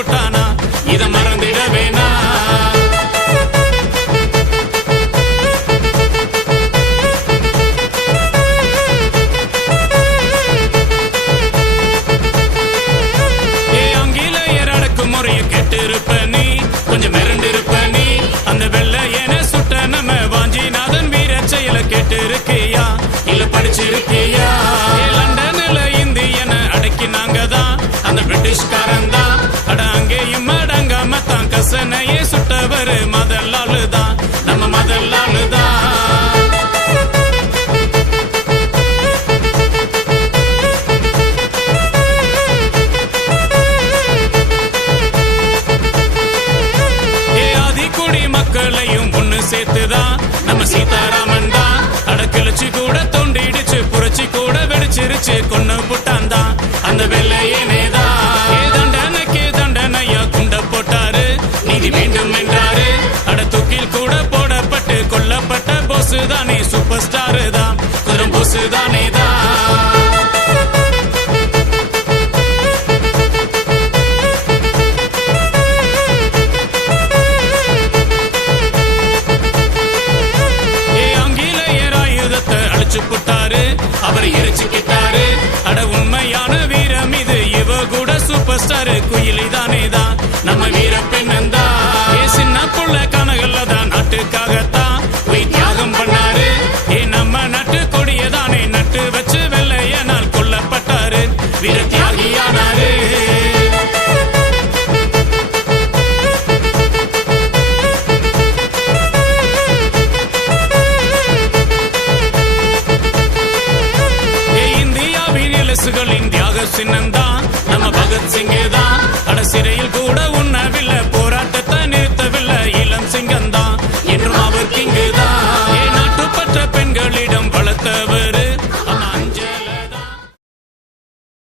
புட்டானா இத மறந்திட வேணா. ஆங்கிலேயர் அடக்குமுறையை கேட்டு இருப்ப நீ, கொஞ்சம் மிரண்டு இருப்ப நீ. அந்த வெள்ளையன சுட்ட நம்ம வாஞ்சிநாதன் வீர செயல கேட்டு இருக்கியா, இல்ல படிச்சிருக்கியா? லண்டன்ல இந்தியன அடக்கினாங்கதான் அந்த பிரிட்டிஷ்காரன் தான். அட அங்கேயும் அடங்காம தான் கசனையே சுட்டவர் மதலாளுதான், நம்ம மதலாளுதான். மக்களையும் ஒண்ணு சேர்த்துதான் நம்ம சீதாராமன் தான். அடக்கிழச்சி கூட தோண்டிடுச்சு, புரட்சி கூட வெடிச்சிருச்சு, கொன்னு புட்டான் தான் அந்த வெள்ளையனேதான். தண்டனைக்கு தண்டனையா குண்ட போட்டாரு, நீதி வேண்டும் என்றாரு. அட தூக்கில் கூட போடப்பட்டு கொல்லப்பட்ட போசு தானே சூப்பர் ஸ்டாரு தான், குதிரம் போசு தானே தான். புட்டாரு அவர் எரிச்சுக்கிட்டாரு. அட உண்மையான வீரம் இது, இவ கூட சூப்பர் ஸ்டாரு குயிலி தானே தான் நம்ம வீர பெண்ணந்தா. சின்ன புள்ள கனகல்ல தான் நாட்டுக்கா